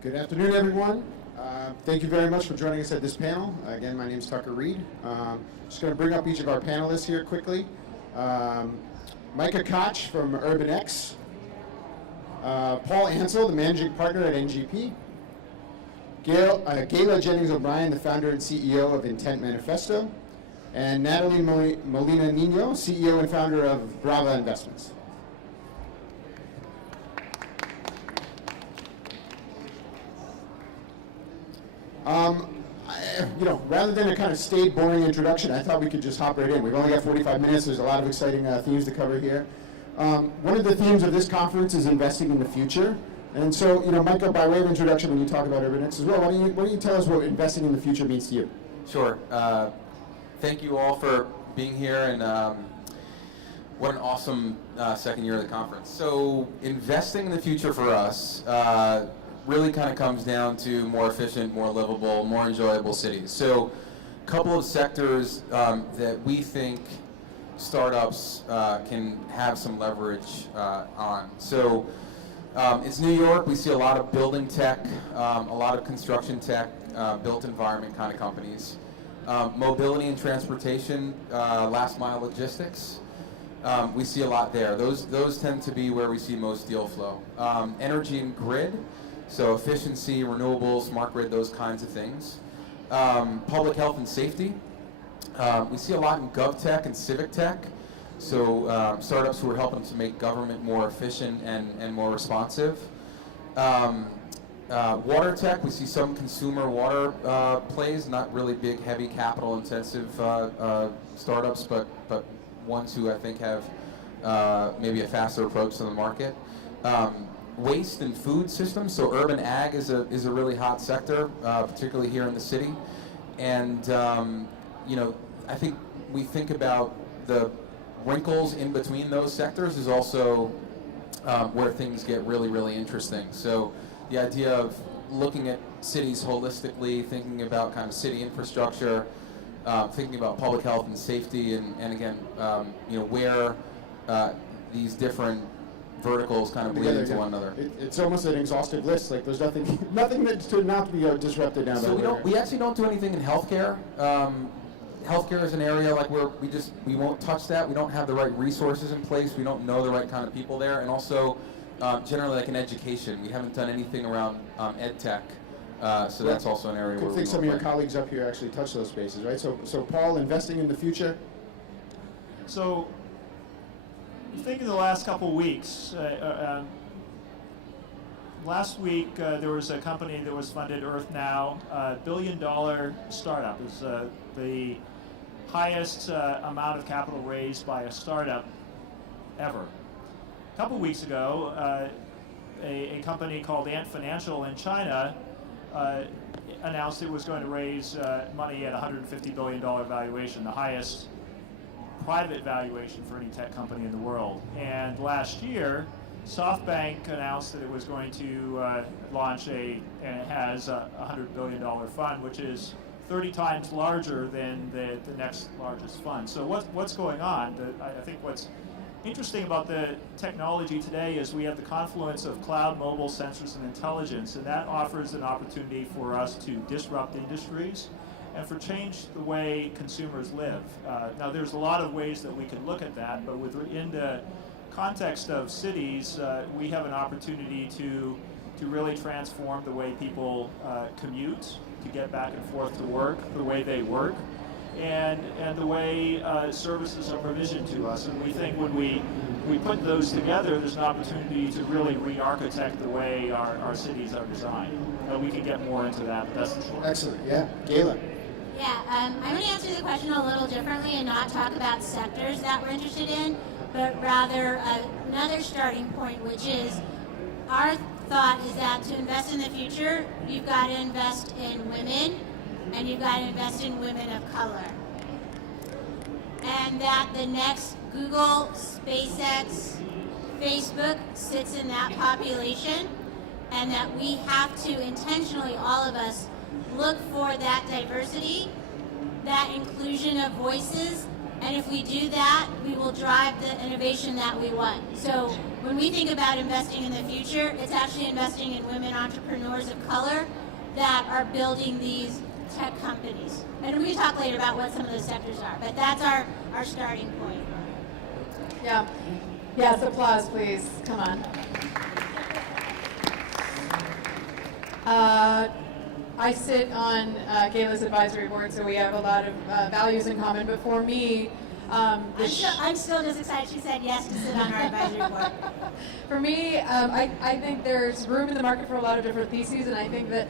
Good afternoon, everyone. Thank you very much for joining us at this panel. Again, my name is Tucker Reed. Just going to bring up each of our panelists here quickly. Micah Kotch from UrbanX. Paul Asel, the managing partner at NGP. Gayle Jennings-O'Byrne, the founder and CEO of Manifesto. And Nathalie Molina Niño, CEO and founder of BRAVA Investments. Rather than a kind of staid, boring introduction, I thought we could just hop right in. We've only got 45 minutes. There's a lot of exciting themes to cover here. One of the themes of this conference is investing in the future. And so, Micah, by way of introduction, when you talk about UrbanX as well, why don't you tell us what investing in the future means to you? Sure. Thank you all for being here, and what an awesome second year of the conference. So, investing in the future for us really kind of comes down to more efficient, more livable, more enjoyable cities. So a couple of sectors that we think startups can have some leverage on. So it's New York. We see a lot of building tech, a lot of construction tech, built environment kind of companies. Mobility and transportation, last mile logistics. We see a lot there. Those tend to be where we see most deal flow. Energy and grid. So efficiency, renewables, smart grid, those kinds of things. Public health and safety. We see a lot in gov tech and civic tech. So startups who are helping to make government more efficient and more responsive. Water tech, we see some consumer water plays, not really big, heavy, capital intensive startups, but ones who I think have maybe a faster approach to the market. Waste and food systems, so urban ag is a really hot sector, particularly here in the city. And I think we think about the wrinkles in between those sectors is also where things get really, really interesting. So the idea of looking at cities holistically, thinking about kind of city infrastructure, thinking about public health and safety, and again, where these different verticals kind of bleed into one another. It's almost an exhaustive list. Like there's nothing that to not be disrupted down so there. We actually don't do anything in healthcare. Healthcare is an area like where we won't touch that. We don't have the right resources in place. We don't know the right kind of people there, and also generally like in education, we haven't done anything around ed tech. So that's also an area where I think some of your colleagues up here actually touch those spaces, right? So Paul, investing in the future. So. I think in the last couple of weeks, last week there was a company that was funded, Earth Now, $1 billion startup. Is the highest amount of capital raised by a startup ever. A couple of weeks ago, a company called Ant Financial in China announced it was going to raise money at $150 billion valuation, the highest private valuation for any tech company in the world. And last year, SoftBank announced that it was going to launch and it has a $100 billion fund, which is 30 times larger than the next largest fund. So what's going on? I think what's interesting about the technology today is we have the confluence of cloud, mobile, sensors, and intelligence, and that offers an opportunity for us to disrupt industries and for change the way consumers live. Now, there's a lot of ways that we can look at that, but within the context of cities, we have an opportunity to really transform the way people commute, to get back and forth to work, the way they work, and the way services are provisioned to us. And we think when we put those together, there's an opportunity to really re-architect the way our cities are designed. We can get more into that, but that's the short. Excellent, yeah. Gayle. Yeah, I'm going to answer the question a little differently and not talk about sectors that we're interested in, but rather another starting point, which is our thought is that to invest in the future, you've got to invest in women, and you've got to invest in women of color. And that the next Google, SpaceX, Facebook sits in that population, and that we have to intentionally, all of us, look for that diversity, that inclusion of voices, And if we do that, we will drive the innovation that we want. So when we think about investing in the future, it's actually investing in women entrepreneurs of color that are building these tech companies. And we can talk later about what some of those sectors are, but that's our starting point. Yeah. Yes, applause, please. Come on. I sit on Gayle's advisory board, so we have a lot of values in common. But for me, I'm still just excited she said yes to sit on our advisory board. For me, I think there's room in the market for a lot of different theses, and I think that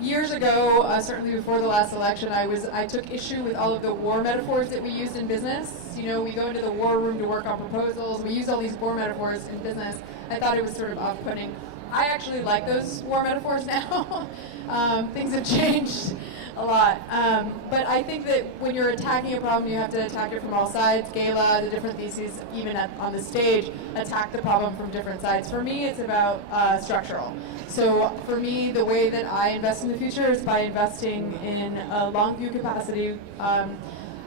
years ago, certainly before the last election, I took issue with all of the war metaphors that we used in business. You know, we go into the war room to work on proposals. We use all these war metaphors in business. I thought it was sort of off-putting. I actually like those war metaphors now. Things have changed a lot. But I think that when you're attacking a problem, you have to attack it from all sides. Gayle, the different theses, even on the stage, attack the problem from different sides. For me, it's about structural. So for me, the way that I invest in the future is by investing in a long view capacity.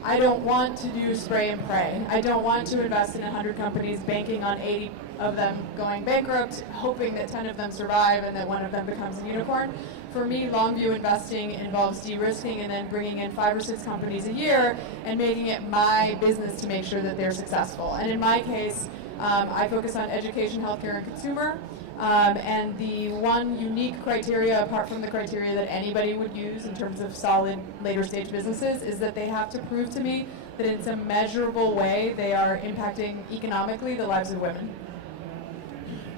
I don't want to do spray and pray. I don't want to invest in 100 companies banking on 80 of them going bankrupt, hoping that 10 of them survive and that one of them becomes a unicorn. For me, long view investing involves de-risking and then bringing in 5 or 6 companies a year and making it my business to make sure that they're successful. And in my case, I focus on education, healthcare, and consumer. And the one unique criteria, apart from the criteria that anybody would use in terms of solid later stage businesses, is that they have to prove to me that in some measurable way they are impacting economically the lives of women.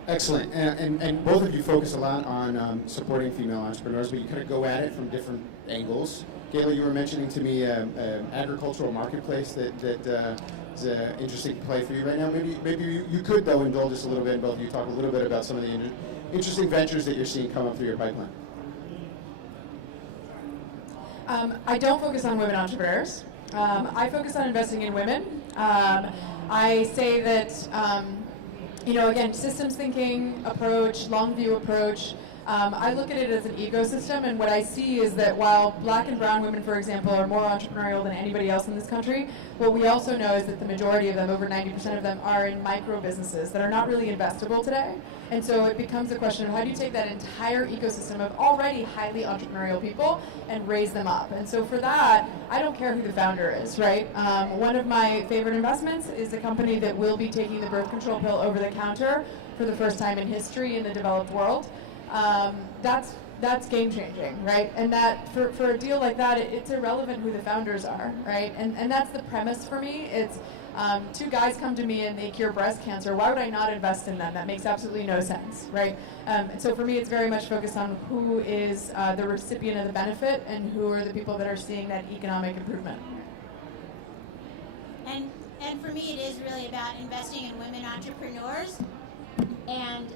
Excellent. And both of you focus a lot on supporting female entrepreneurs, but you kind of go at it from different angles. Gayle, you were mentioning to me an agricultural marketplace that is an interesting play for you right now. Maybe you could, though, indulge us a little bit, and both of you talk a little bit about some of the interesting ventures that you're seeing come up through your pipeline. I don't focus on women entrepreneurs. I focus on investing in women. I say that, again, systems thinking approach, long view approach. I look at it as an ecosystem, and what I see is that while black and brown women, for example, are more entrepreneurial than anybody else in this country, what we also know is that the majority of them, over 90% of them, are in micro businesses that are not really investable today. And so it becomes a question of how do you take that entire ecosystem of already highly entrepreneurial people and raise them up. And so for that, I don't care who the founder is, right? One of my favorite investments is a company that will be taking the birth control pill over the counter for the first time in history in the developed world. That's game changing, right? And that for a deal like that, it's irrelevant who the founders are, right? And that's the premise for me. It's 2 guys come to me and they cure breast cancer. Why would I not invest in them? That makes absolutely no sense, right? And so for me, it's very much focused on who is the recipient of the benefit and who are the people that are seeing that economic improvement. And for me, it is really about investing in women entrepreneurs, and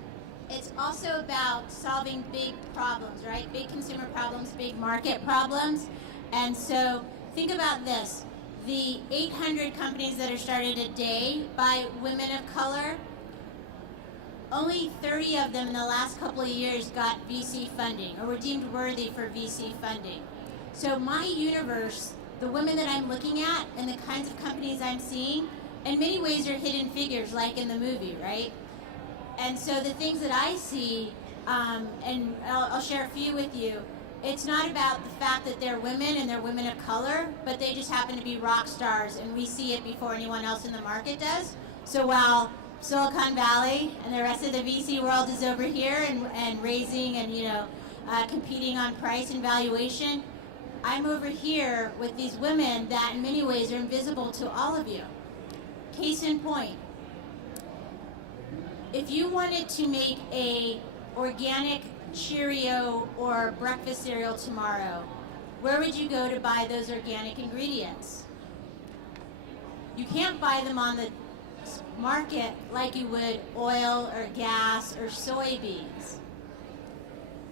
it's also about solving big problems, right? Big consumer problems, big market problems. And so think about this. The 800 companies that are started a day by women of color, only 30 of them in the last couple of years got VC funding or were deemed worthy for VC funding. So my universe, the women that I'm looking at and the kinds of companies I'm seeing, in many ways are hidden figures like in the movie, right? And so the things that I see, and I'll share a few with you, it's not about the fact that they're women and they're women of color, but they just happen to be rock stars, and we see it before anyone else in the market does. So while Silicon Valley and the rest of the VC world is over here and raising and competing on price and valuation, I'm over here with these women that in many ways are invisible to all of you. Case in point. If you wanted to make a organic Cheerio or breakfast cereal tomorrow, where would you go to buy those organic ingredients? You can't buy them on the market like you would oil or gas or soybeans.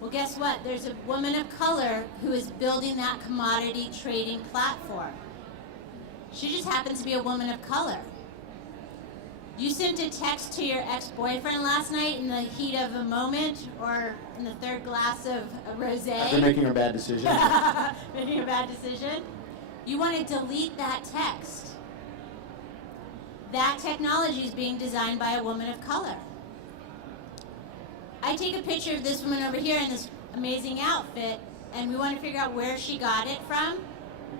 Well, guess what? There's a woman of color who is building that commodity trading platform. She just happens to be a woman of color. You sent a text to your ex-boyfriend last night in the heat of a moment or in the 3rd glass of rosé. After making a bad decision. Making a bad decision. You want to delete that text that technology is being designed by a woman of color. I take a picture of this woman over here in this amazing outfit, and we want to figure out where she got it from.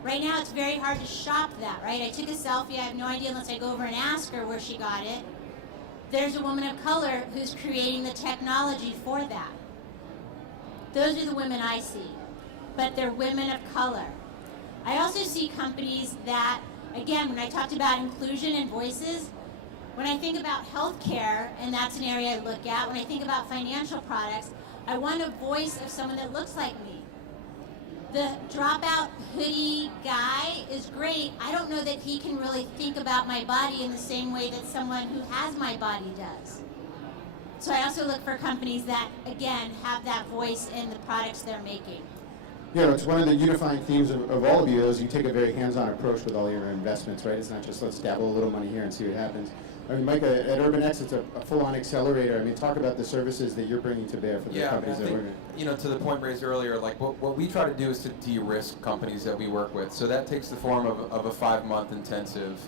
Right now, it's very hard to shop that, right? I took a selfie. I have no idea unless I go over and ask her where she got it. There's a woman of color who's creating the technology for that. Those are the women I see, but they're women of color. I also see companies that, again, when I talked about inclusion and voices, when I think about healthcare, and that's an area I look at, when I think about financial products, I want a voice of someone that looks like me. The dropout hoodie guy is great. I don't know that he can really think about my body in the same way that someone who has my body does. So I also look for companies that, again, have that voice in the products they're making. Yeah, it's one of the unifying themes of all of you is you take a very hands-on approach with all your investments, right? It's not just let's dabble a little money here and see what happens. I mean, Micah, at UrbanX, it's a full-on accelerator. I mean, talk about the services that you're bringing to bear for the companies that we're in. You know, to the point raised earlier, like what we try to do is to de-risk companies that we work with. So that takes the form of a 5-month intensive,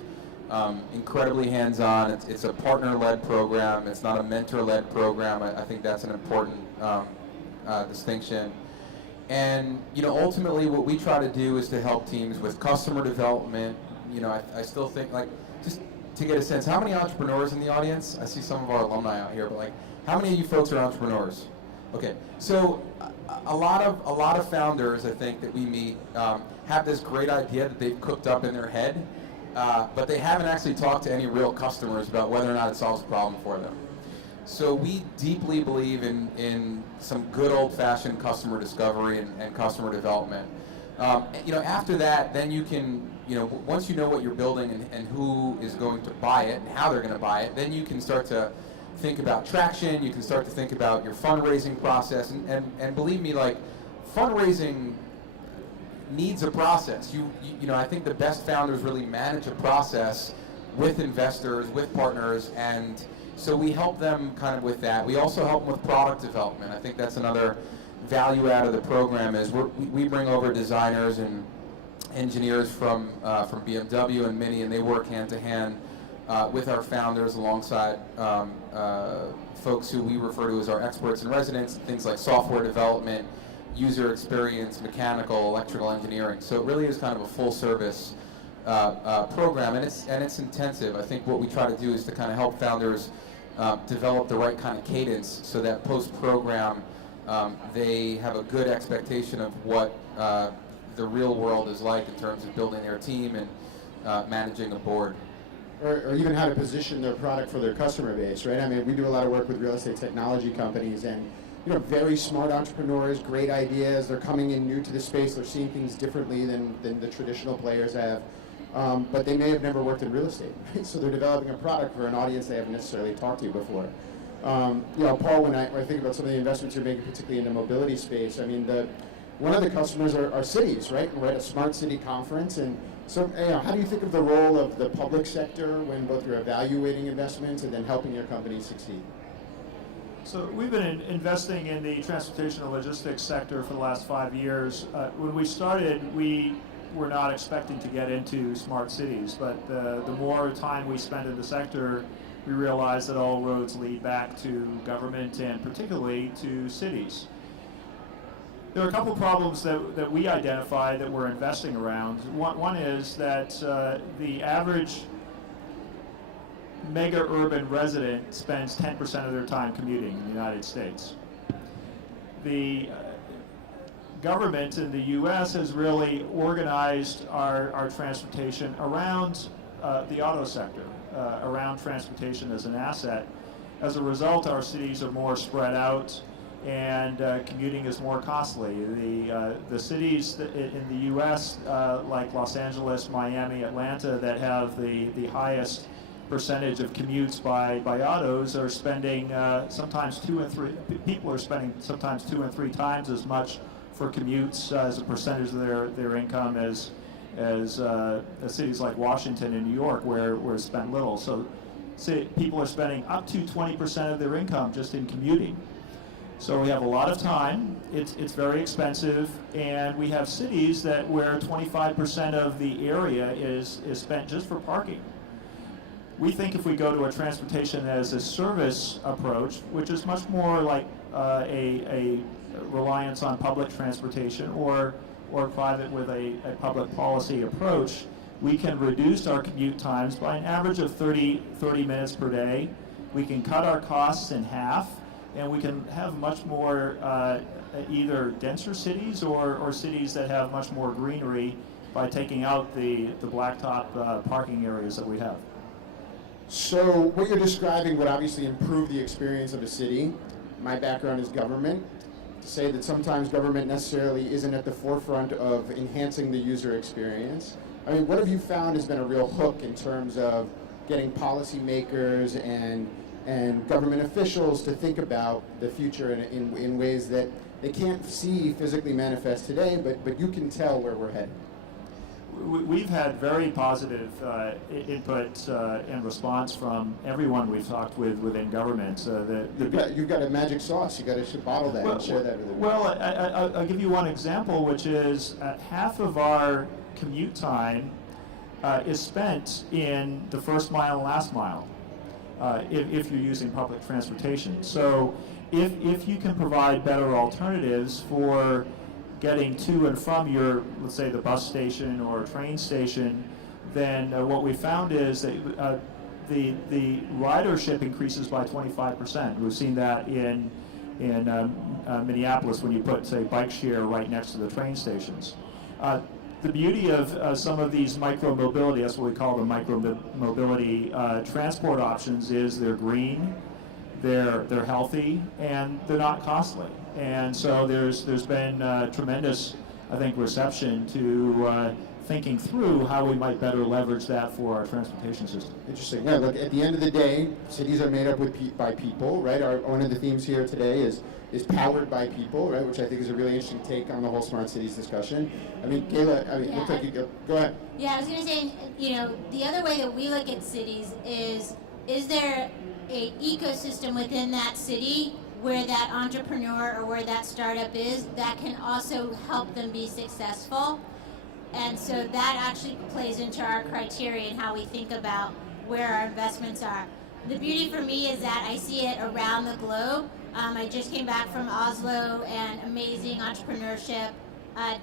incredibly hands-on. It's a partner-led program. It's not a mentor-led program. I think that's an important distinction. And, you know, ultimately what we try to do is to help teams with customer development. You know, I still think, like, just to get a sense, how many entrepreneurs in the audience? I see some of our alumni out here, but like, how many of you folks are entrepreneurs? Okay, so a lot of founders, I think, that we meet have this great idea that they've cooked up in their head, but they haven't actually talked to any real customers about whether or not it solves a problem for them. So we deeply believe in some good old-fashioned customer discovery and customer development. You know, after that, then you can, you know, once you know what you're building and who is going to buy it and how they're going to buy it, then you can start to think about traction. You can start to think about your fundraising process. And believe me, like, fundraising needs a process. You know, I think the best founders really manage a process with investors, with partners, and so we help them kind of with that. We also help them with product development. I think that's another value add of the program is we bring over designers and engineers from BMW and Mini, and they work hand to hand with our founders alongside folks who we refer to as our experts in residence, things like software development, user experience, mechanical, electrical engineering. So it really is kind of a full service program, and it's intensive. I think what we try to do is to kind of help founders develop the right kind of cadence so that post-program they have a good expectation of what the real world is like in terms of building their team and managing a board. Or even how to position their product for their customer base, right? I mean, we do a lot of work with real estate technology companies, and you know, very smart entrepreneurs, great ideas. They're coming in new to the space. They're seeing things differently than the traditional players have. But they may have never worked in real estate, right? So they're developing a product for an audience they haven't necessarily talked to before. You know, Paul, when I think about some of the investments you're making, particularly in the mobility space, I mean, one of the customers are cities, right? We're at a smart city conference, and so you know, how do you think of the role of the public sector when both you're evaluating investments and then helping your company succeed? So we've been investing in the transportation and logistics sector for the last 5 years. When we started, we were not expecting to get into smart cities, but the more time we spend in the sector, we realize that all roads lead back to government and particularly to cities. There are a couple problems that we identified that we're investing around. One is that the average mega urban resident spends 10% of their time commuting in the United States. The government in the U.S. has really organized our transportation around the auto sector, around transportation as an asset. As a result, our cities are more spread out, and commuting is more costly. The cities in the U.S., like Los Angeles, Miami, Atlanta, that have the highest percentage of commutes by autos are spending sometimes people are spending sometimes 2 and 3 times as much for commutes as a percentage of their income as cities like Washington and New York where it's spent little. So people are spending up to 20% of their income just in commuting. So we have a lot of time, it's very expensive, and we have cities where 25% of the area is spent just for parking. we think if we go to a transportation as a service approach, which is much more like a reliance on public transportation or private with a public policy approach, we can reduce our commute times by an average of 30 minutes per day. We can cut our costs in half, and we can have much more either denser cities or cities that have much more greenery by taking out the blacktop parking areas that we have. So what you're describing would obviously improve the experience of a city. My background is government. To say that sometimes government necessarily isn't at the forefront of enhancing the user experience. I mean, what have you found has been a real hook in terms of getting policymakers and government officials to think about the future in ways that they can't see physically manifest today, but you can tell where we're headed? We've had very positive input and response from everyone we've talked with within government. You've got a magic sauce. You got to bottle that and share that with everyone. Well, I'll give you one example, which is half of our commute time is spent in the first mile and last mile if you're using public transportation. So if you can provide better alternatives for getting to and from your, let's say, the bus station or train station, then what we found is that the ridership increases by 25%. We've seen that in Minneapolis when you put, say, bike share right next to the train stations. The beauty of some of these micro-mobility, that's what we call the micro-mobility transport options, is they're green, they're healthy, and they're not costly. And so there's been tremendous, I think, reception to thinking through how we might better leverage that for our transportation system. Interesting. Yeah, look, at the end of the day, cities are made up by people, right? One of the themes here today is powered by people, right? Which I think is a really interesting take on the whole smart cities discussion. I mean, Gayle, it looks like you go ahead. Yeah, I was going to say, the other way that we look at cities is there a ecosystem within that city where that entrepreneur or where that startup is that can also help them be successful? And so that actually plays into our criteria and how we think about where our investments are. The beauty for me is that I see it around the globe. I just came back from Oslo and amazing entrepreneurship.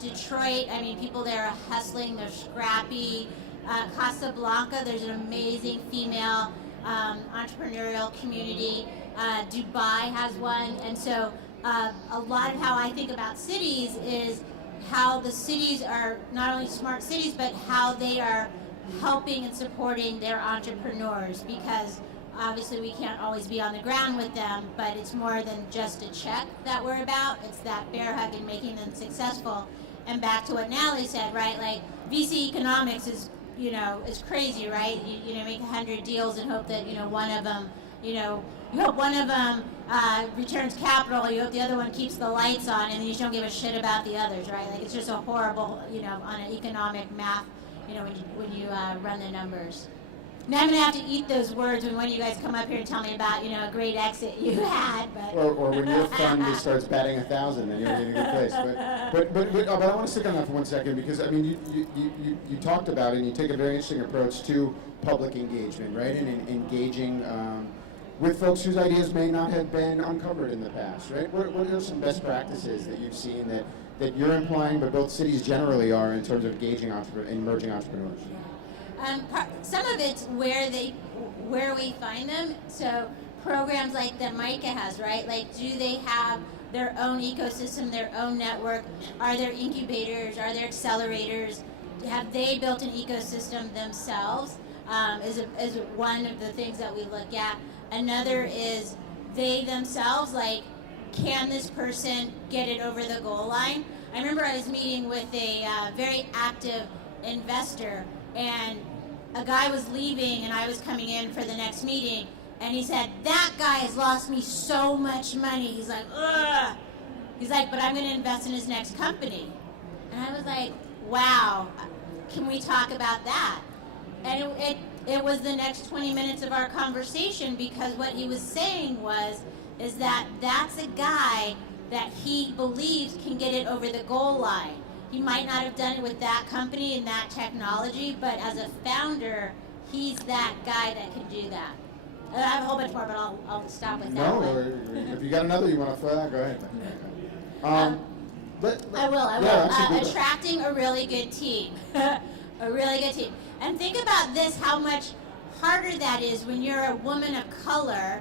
Detroit, I mean, people there are hustling, they're scrappy. Casablanca, there's an amazing female entrepreneurial community. Dubai has one. And so a lot of how I think about cities is how the cities are not only smart cities, but how they are helping and supporting their entrepreneurs, because obviously we can't always be on the ground with them, but it's more than just a check that we're about. It's that bear hug and making them successful. And back to what Nathalie said, right? Like VC economics is, is crazy, right? You make 100 deals and hope that, one of them, you hope one of them returns capital, you hope the other one keeps the lights on, and then you just don't give a shit about the others, right? Like it's just a horrible, on an economic math, when you run the numbers. Now I'm going to have to eat those words when one of you guys come up here and tell me about, a great exit you had. But or when your fund just starts batting 1,000, then you're in a good place. But I want to stick on that for 1 second, because, I mean, you talked about it, and you take a very interesting approach to public engagement, right? And engaging with folks whose ideas may not have been uncovered in the past, right? What are some best practices that you've seen that you're implying, but both cities generally are, in terms of engaging emerging entrepreneurs? Some of it's where we find them. So programs like that Micah has, right? Like, do they have their own ecosystem, their own network? Are there incubators? Are there accelerators? Have they built an ecosystem themselves? Is one of the things that we look at. Another is they themselves, like, can this person get it over the goal line? I remember I was meeting with a very active investor, and a guy was leaving and I was coming in for the next meeting, and he said, that guy has lost me so much money. He's like, ugh. He's like, but I'm going to invest in his next company. And I was like, wow, can we talk about that? And it was the next 20 minutes of our conversation, because what he was saying is that that's a guy that he believes can get it over the goal line. He might not have done it with that company and that technology, but as a founder, he's that guy that can do that. I have a whole bunch more, but I'll stop with that. No, one. or if you got another you want to throw out, go ahead. I will. Yeah, actually, go. Attracting a really good team. A really good team. And think about this, how much harder that is when you're a woman of color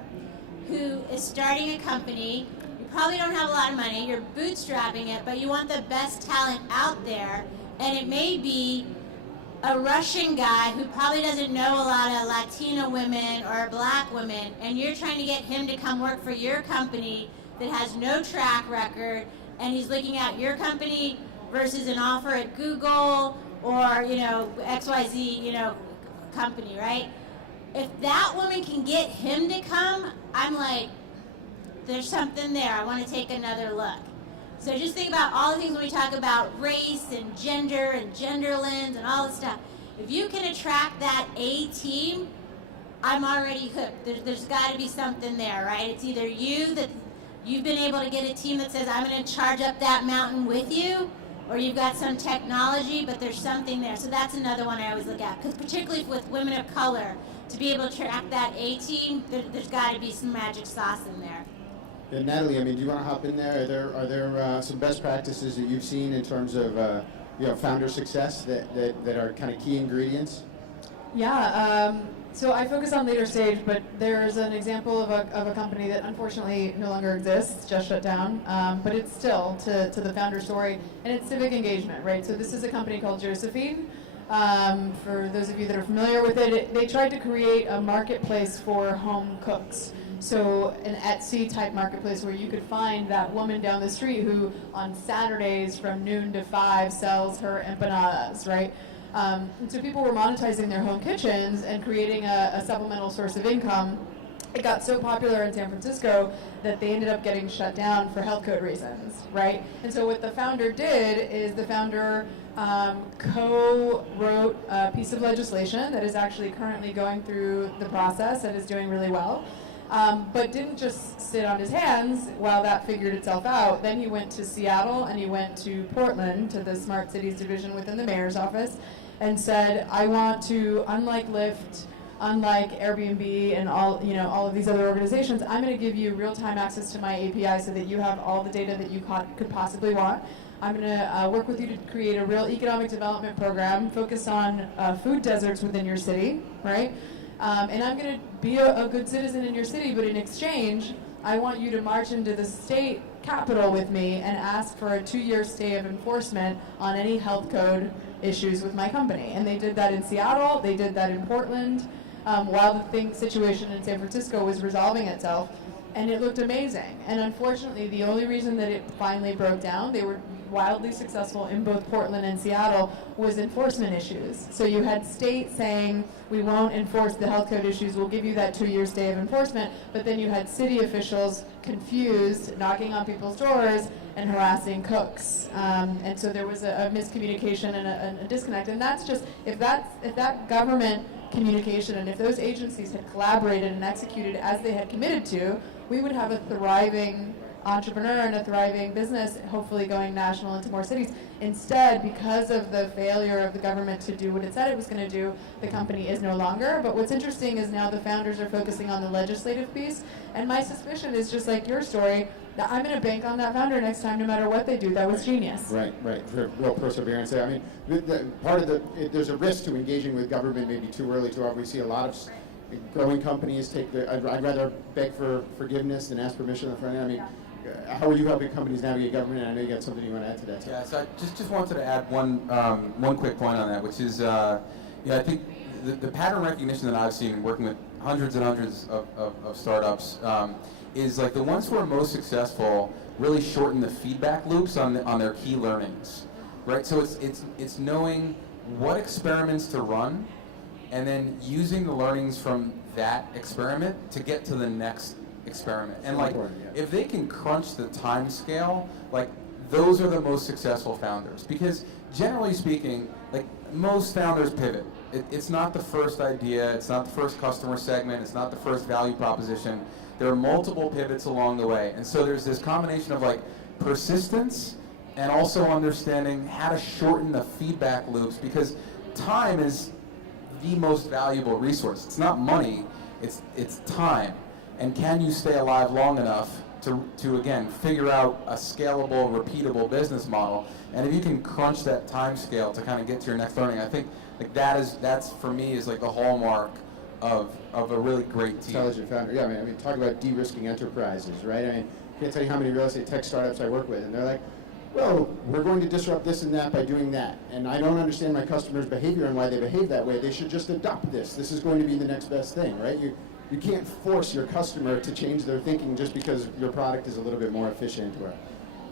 who is starting a company. You probably don't have a lot of money. You're bootstrapping it, but you want the best talent out there. And it may be a Russian guy who probably doesn't know a lot of Latina women or black women, and you're trying to get him to come work for your company that has no track record, and he's looking at your company versus an offer at Google or, XYZ, company, right? If that woman can get him to come, I'm like, there's something there. I want to take another look. So just think about all the things when we talk about race and gender lens and all this stuff. If you can attract that A team, I'm already hooked. There's got to be something there, right? It's either you've been able to get a team that says, I'm going to charge up that mountain with you, or you've got some technology, but there's something there. So that's another one I always look at, because particularly with women of color, to be able to attract that A team, there's got to be some magic sauce in there. And Nathalie, do you want to hop in there? Are there some best practices that you've seen in terms of founder success that are kind of key ingredients? Yeah. So I focus on later stage, but there's an example of a company that unfortunately no longer exists, just shut down, but it's still to the founder story, and it's civic engagement, right? So this is a company called Josephine. For those of you that are familiar with it, they tried to create a marketplace for home cooks. So an Etsy type marketplace where you could find that woman down the street who on Saturdays from noon to 5 sells her empanadas, right? And so people were monetizing their home kitchens and creating a supplemental source of income. It got so popular in San Francisco that they ended up getting shut down for health code reasons, right? And so what the founder did is the founder co-wrote a piece of legislation that is actually currently going through the process and is doing really well. But didn't just sit on his hands while that figured itself out. Then he went to Seattle and he went to Portland, to the Smart Cities division within the mayor's office, and said, I want to, unlike Lyft, unlike Airbnb and all of these other organizations, I'm going to give you real-time access to my API so that you have all the data that you could possibly want. I'm going to work with you to create a real economic development program, focus on food deserts within your city, right? And I'm going to be a good citizen in your city, but in exchange, I want you to march into the state capitol with me and ask for a 2-year stay of enforcement on any health code issues with my company. And they did that in Seattle, they did that in Portland, while the situation in San Francisco was resolving itself, and it looked amazing. And unfortunately, the only reason that it finally broke down, they were wildly successful in both Portland and Seattle, was enforcement issues. So you had state saying, we won't enforce the health code issues, we'll give you that 2-year stay of enforcement, but then you had city officials confused, knocking on people's doors and harassing cooks. And so there was a miscommunication and a disconnect. And that's just, if that government communication and if those agencies had collaborated and executed as they had committed to, we would have a thriving entrepreneur and a thriving business, hopefully going national into more cities. Instead, because of the failure of the government to do what it said it was going to do, the company is no longer. But what's interesting is now the founders are focusing on the legislative piece, and my suspicion is just like your story, that I'm going to bank on that founder next time no matter what they do. That was genius. Right. For real perseverance there. I mean, part of there's a risk to engaging with government maybe too early, too often. We see a lot of growing companies I'd rather beg for forgiveness than ask permission on the front end. I mean, how are you helping companies navigate government? And I know you got something you want to add to that. Yeah, so I just wanted to add one quick point on that, which is, I think the pattern recognition that I've seen working with hundreds and hundreds of startups is like the ones who are most successful really shorten the feedback loops on their key learnings, right? So it's knowing what experiments to run, and then using the learnings from that experiment to get to the next experiment. And like, if they can crunch the time scale, like those are the most successful founders. Because generally speaking, like most founders pivot. It's not the first idea, it's not the first customer segment, it's not the first value proposition. There are multiple pivots along the way. And so there's this combination of like persistence and also understanding how to shorten the feedback loops, because time is the most valuable resource. It's not money, it's time. And can you stay alive long enough to again, figure out a scalable, repeatable business model? And if you can crunch that time scale to kind of get to your next learning, I think like that's for me is like the hallmark of a really great team. Intelligent founder. Yeah, I mean, talk about de-risking enterprises, right? I mean, I can't tell you how many real estate tech startups I work with, and they're like, well, we're going to disrupt this and that by doing that. And I don't understand my customers' behavior and why they behave that way. They should just adopt this. This is going to be the next best thing, right? You can't force your customer to change their thinking just because your product is a little bit more efficient.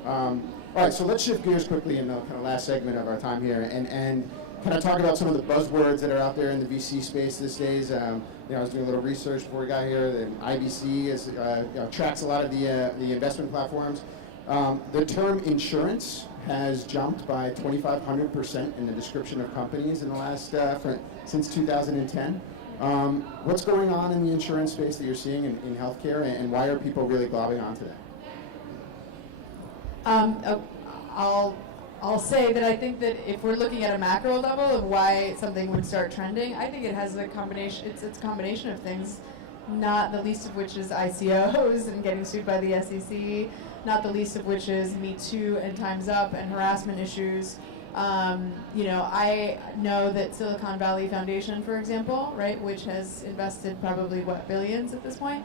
All right, so let's shift gears quickly in the kind of last segment of our time here and kind of talk about some of the buzzwords that are out there in the VC space these days. I was doing a little research before we got here. And IBC is, tracks a lot of the investment platforms. The term insurance has jumped by 2,500% in the description of companies in the last since 2010. What's going on in the insurance space that you're seeing in healthcare, and why are people really globbing onto that? I'll say that I think that if we're looking at a macro level of why something would start trending, I think it has a combination. It's a combination of things, not the least of which is ICOs and getting sued by the SEC. Not the least of which is Me Too and Time's Up and harassment issues. I know that Silicon Valley Foundation, for example, right, which has invested probably, billions at this point,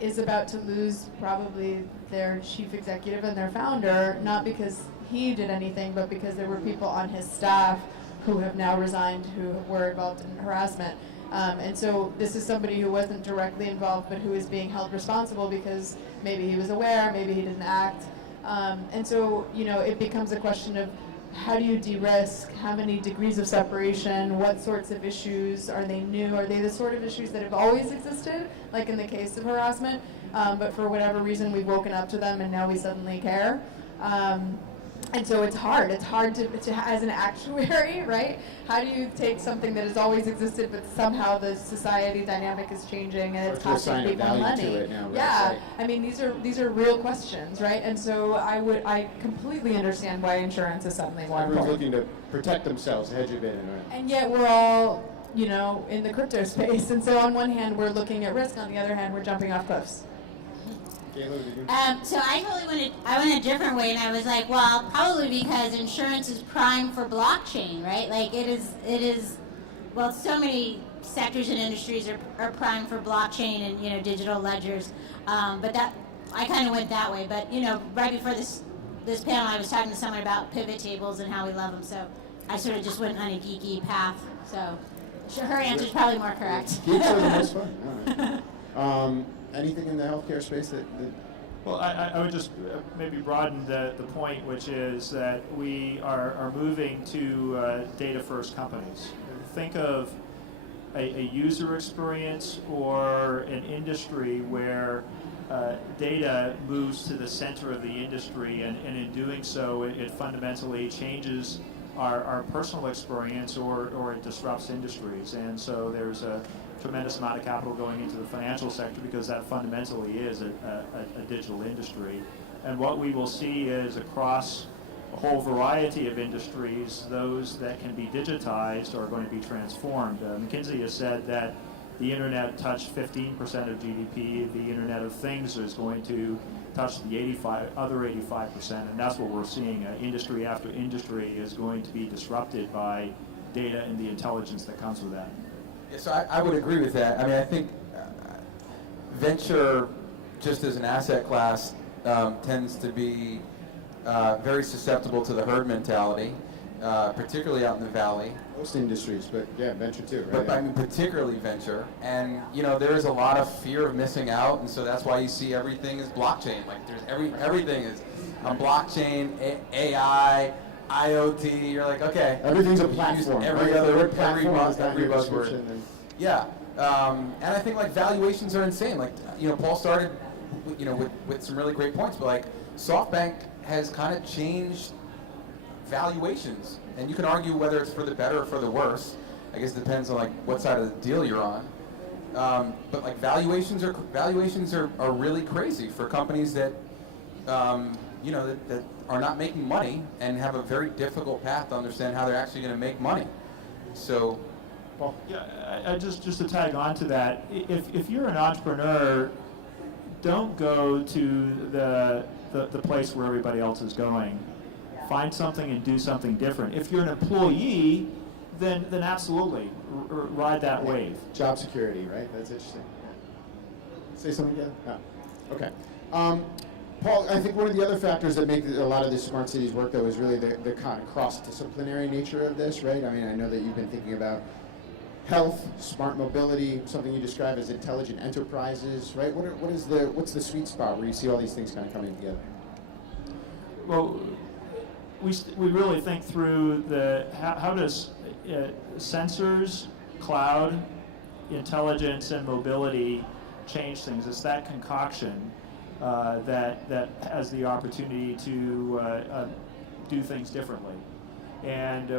is about to lose probably their chief executive and their founder, not because he did anything, but because there were people on his staff who have now resigned who were involved in harassment. And so this is somebody who wasn't directly involved, but who is being held responsible because maybe he was aware, maybe he didn't act. And so, it becomes a question of how do you de-risk, how many degrees of separation, what sorts of issues, are they new, are they the sort of issues that have always existed, like in the case of harassment, but for whatever reason we've woken up to them and now we suddenly care. And so it's hard to as an actuary, right? How do you take something that has always existed, but somehow the society dynamic is changing and it's costing people money? Yeah, I mean these are real questions, right? And so I completely understand why insurance is suddenly more important. Everyone's looking to protect themselves, hedge a bit, and yet we're all, in the crypto space. And so on one hand we're looking at risk, on the other hand we're jumping off cliffs. So I totally went a different way, and I was like, well, probably because insurance is prime for blockchain, right? Like it is, well, so many sectors and industries are prime for blockchain and, digital ledgers. But that, I kind of went that way. But, right before this panel, I was talking to someone about pivot tables and how we love them. So I sort of just went on a geeky path. So her answer is probably more correct. Geeks are the most fun. All right. Anything in the healthcare space that Well, I would just maybe broaden the point, which is that we are moving to data-first companies. Think of a user experience or an industry where data moves to the center of the industry, and in doing so, it fundamentally changes our personal experience or it disrupts industries. And so there's a tremendous amount of capital going into the financial sector because that fundamentally is a digital industry. And what we will see is across a whole variety of industries, those that can be digitized are going to be transformed. McKinsey has said that the internet touched 15% of GDP. The Internet of Things is going to touch the other 85%, and that's what we're seeing. Industry after industry is going to be disrupted by data and the intelligence that comes with that. Yeah, so I would agree with that. I mean, I think venture, just as an asset class, tends to be very susceptible to the herd mentality, particularly out in the valley. Most industries, but yeah, venture too, right? But I mean, particularly venture. And there is a lot of fear of missing out, and so that's why you see everything is blockchain. Like everything is on blockchain, AI, IoT. You're like, okay, everything's a platform. Every buzzword. Yeah, and I think like valuations are insane. Like Paul started, with some really great points, but like SoftBank has kind of changed valuations, and you can argue whether it's for the better or for the worse. I guess it depends on like what side of the deal you're on. But like valuations are really crazy for companies that that are not making money and have a very difficult path to understand how they're actually going to make money. So Paul? Yeah, I just to tag on to that, if you're an entrepreneur, don't go to the place where everybody else is going. Find something and do something different. If you're an employee, then absolutely ride that wave. Job security, right? That's interesting. Say something again? Oh, okay. Paul, I think one of the other factors that make a lot of the smart cities work, though, is really the kind of cross-disciplinary nature of this, right? I mean, I know that you've been thinking about health, smart mobility, something you describe as intelligent enterprises, right? What's the sweet spot where you see all these things kind of coming together? Well, we really think through how does sensors, cloud, intelligence, and mobility change things. It's that concoction that has the opportunity to do things differently. And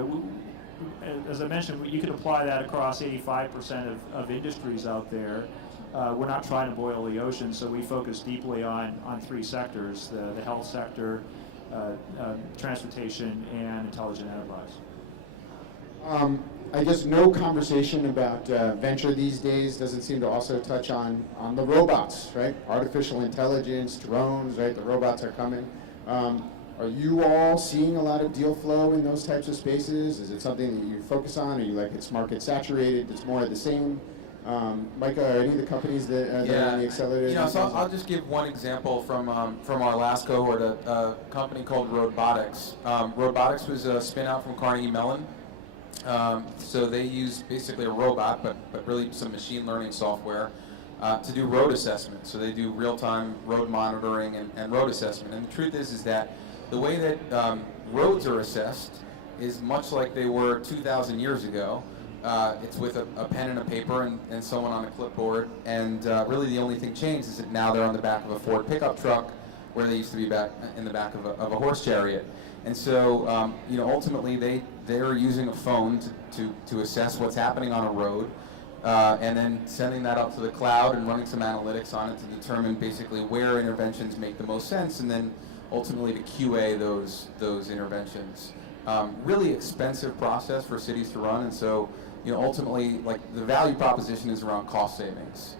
as I mentioned, you can apply that across 85% of industries out there. We're not trying to boil the ocean, so we focus deeply on three sectors: the health sector, transportation, and intelligent enterprise. I guess no conversation about venture these days doesn't seem to also touch on the robots, right? Artificial intelligence, drones, right? The robots are coming. Are you all seeing a lot of deal flow in those types of spaces? Is it something that you focus on? Are you like it's market saturated? It's more of the same? Micah, are any of the companies that are on the accelerator? So I'll just give one example from our last cohort, a company called Robotics. Robotics was a spin out from Carnegie Mellon. So they use basically a robot, but really some machine learning software to do road assessment. So they do real-time road monitoring and road assessment. And the truth is that the way that roads are assessed is much like they were 2,000 years ago. It's with a pen and a paper and someone on a clipboard. And really the only thing changed is that now they're on the back of a Ford pickup truck where they used to be back in the back of a horse chariot. And so, ultimately they're using a phone to assess what's happening on a road, and then sending that up to the cloud and running some analytics on it to determine basically where interventions make the most sense, and then ultimately to QA those interventions. Really expensive process for cities to run, and so ultimately, like, the value proposition is around cost savings.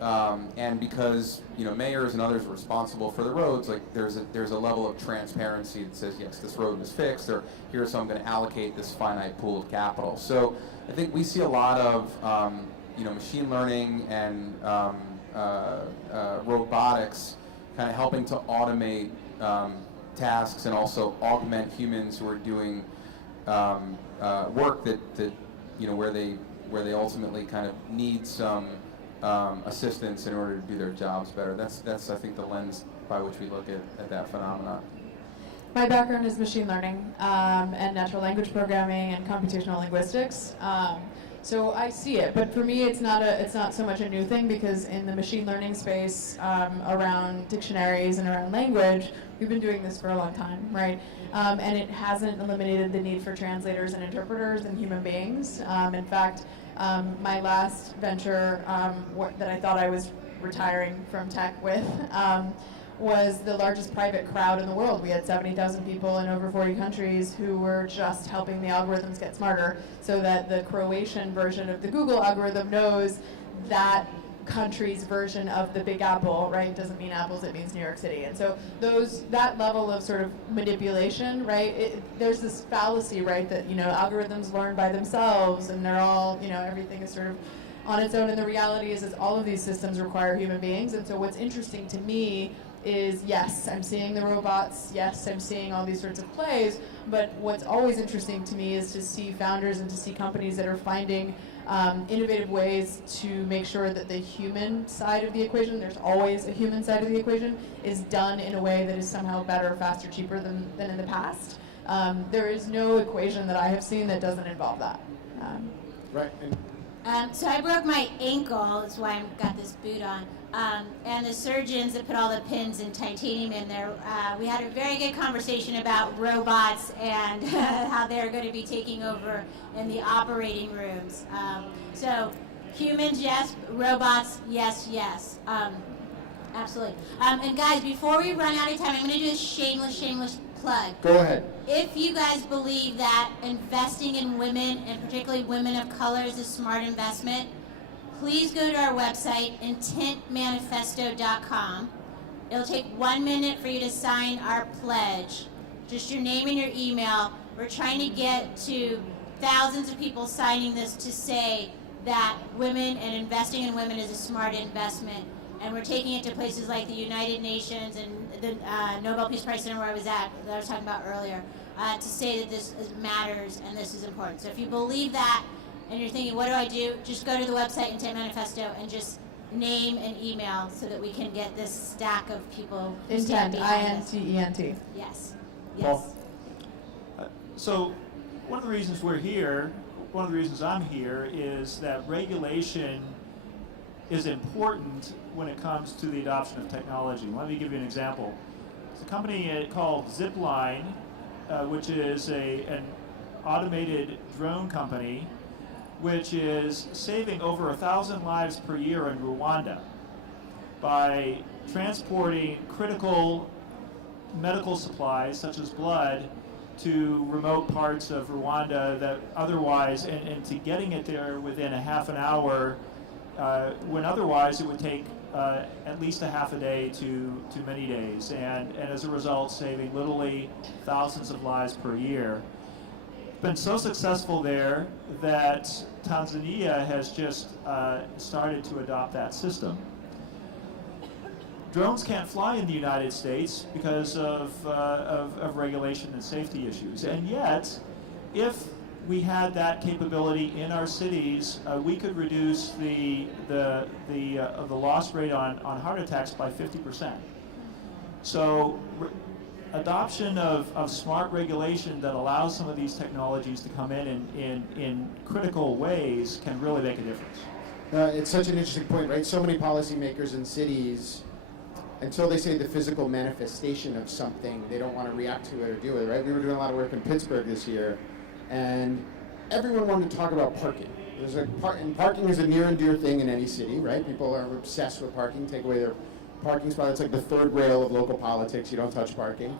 And because mayors and others are responsible for the roads, like there's a level of transparency that says, yes, this road was fixed, or here's how I'm going to allocate this finite pool of capital. So I think we see a lot of machine learning and robotics kind of helping to automate tasks and also augment humans who are doing work that where they ultimately kind of need some assistance in order to do their jobs better. That's I think the lens by which we look at that phenomenon. My background is machine learning and natural language programming and computational linguistics. So I see it, but for me it's not so much a new thing, because in the machine learning space around dictionaries and around language, we've been doing this for a long time, right? And it hasn't eliminated the need for translators and interpreters and human beings. In fact, my last venture that I thought I was retiring from tech with was the largest private crowd in the world. We had 70,000 people in over 40 countries who were just helping the algorithms get smarter, so that the Croatian version of the Google algorithm knows that country's version of the Big Apple, right? Doesn't mean apples, it means New York City. And so that level of sort of manipulation, right? There's this fallacy, right, that algorithms learn by themselves and they're all, everything is sort of on its own. And the reality is all of these systems require human beings. And so what's interesting to me is, yes, I'm seeing the robots, yes, I'm seeing all these sorts of plays, but what's always interesting to me is to see founders and to see companies that are finding innovative ways to make sure that the human side of the equation, there's always a human side of the equation, is done in a way that is somehow better, faster, cheaper than in the past. There is no equation that I have seen that doesn't involve that. Right. So I broke my ankle, that's why I've got this boot on. And the surgeons that put all the pins and titanium in there, we had a very good conversation about robots and how they're going to be taking over in the operating rooms. So humans, yes. Robots, yes. Absolutely. And guys, before we run out of time, I'm going to do a shameless plug. Go ahead. If you guys believe that investing in women, and particularly women of color, is a smart investment, please go to our website, intentmanifesto.com. It'll take 1 minute for you to sign our pledge. Just your name and your email. We're trying to get to thousands of people signing this to say that women and investing in women is a smart investment. And we're taking it to places like the United Nations and the Nobel Peace Prize Center where I was at, that I was talking about earlier, to say that this matters and this is important. So if you believe that and you're thinking, what do I do? Just go to the website, Intent Manifesto, and just name and email so that we can get this stack of people who stand Intent, behind us. I-N-T-E-N-T. Yes. Paul? Yes. So one of the reasons we're here, one of the reasons I'm here, is that regulation is important when it comes to the adoption of technology. Let me give you an example. It's a company called Zipline, which is an automated drone company, which is saving over 1,000 lives per year in Rwanda by transporting critical medical supplies such as blood to remote parts of Rwanda that otherwise, and to getting it there within a half an hour, when otherwise it would take at least a half a day to many days, and as a result saving literally thousands of lives per year. Been so successful there that Tanzania has just started to adopt that system. Drones can't fly in the United States because of regulation and safety issues, and yet, if we had that capability in our cities, we could reduce the loss rate on heart attacks by 50%. So. Adoption of smart regulation that allows some of these technologies to come in critical ways can really make a difference. It's such an interesting point, right? So many policymakers in cities, until they say the physical manifestation of something, they don't want to react to it or deal with it, right? We were doing a lot of work in Pittsburgh this year, and everyone wanted to talk about parking. And parking is a near and dear thing in any city, right? People are obsessed with parking, take away their parking spot. It's like the third rail of local politics. You don't touch parking.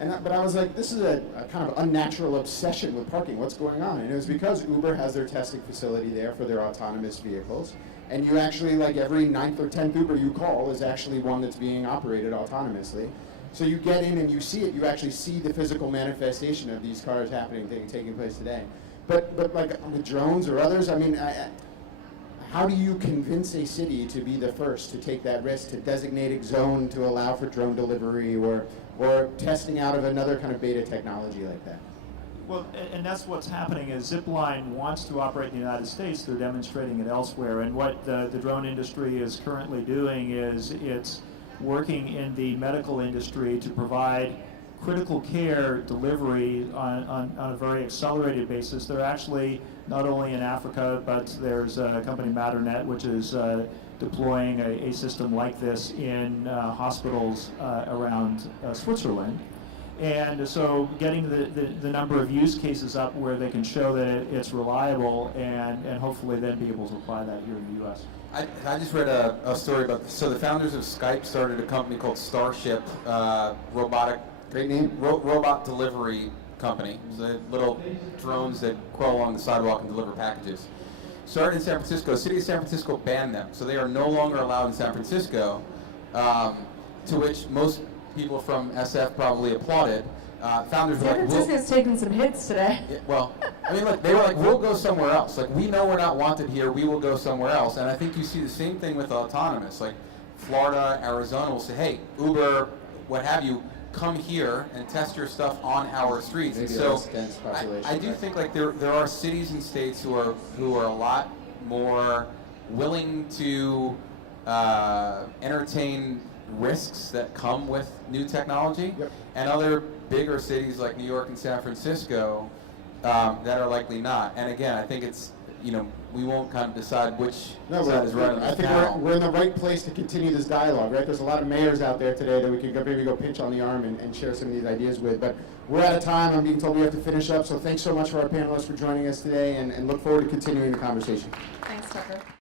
But I was like, this is a kind of unnatural obsession with parking. What's going on? And it was because Uber has their testing facility there for their autonomous vehicles. And you actually, like every 9th or 10th Uber you call is actually one that's being operated autonomously. So you get in and you see it. You actually see the physical manifestation of these cars happening, taking place today. But like with drones or others, I mean, how do you convince a city to be the first to take that risk, to designate a zone to allow for drone delivery or testing out of another kind of beta technology like that? Well, and that's what's happening is Zipline wants to operate in the United States. They're demonstrating it elsewhere. And what the drone industry is currently doing is it's working in the medical industry to provide critical care delivery on a very accelerated basis. They're actually not only in Africa, but there's a company, Matternet, which is deploying a system like this in hospitals around Switzerland. And so getting the number of use cases up where they can show that it's reliable and hopefully then be able to apply that here in the U.S. I just read a story about this. So the founders of Skype started a company called Starship, robotic, great name, robot delivery company. So little drones that crawl along the sidewalk and deliver packages. Started in San Francisco. The city of San Francisco banned them, so they are no longer allowed in San Francisco. To which most people from SF probably applauded. Founders were like, San Francisco's taking some hits today. yeah, well, I mean, look, they were like, we'll go somewhere else. Like, we know we're not wanted here. We will go somewhere else. And I think you see the same thing with autonomous. Like, Florida, Arizona will say, hey, Uber, what have you, come here and test your stuff on our streets. Maybe and so less dense population, I do think like there are cities and states who are a lot more willing to entertain risks that come with new technology, Yep. and other bigger cities like New York and San Francisco that are likely not. And again, I think it's, we won't kind of decide which side is right on I the think panel. we're in the right place to continue this dialogue, right? There's a lot of mayors out there today that we could maybe go pinch on the arm and share some of these ideas with. But we're out of time. I'm being told we have to finish up. So thanks so much for our panelists for joining us today, and look forward to continuing the conversation. Thanks, Tucker.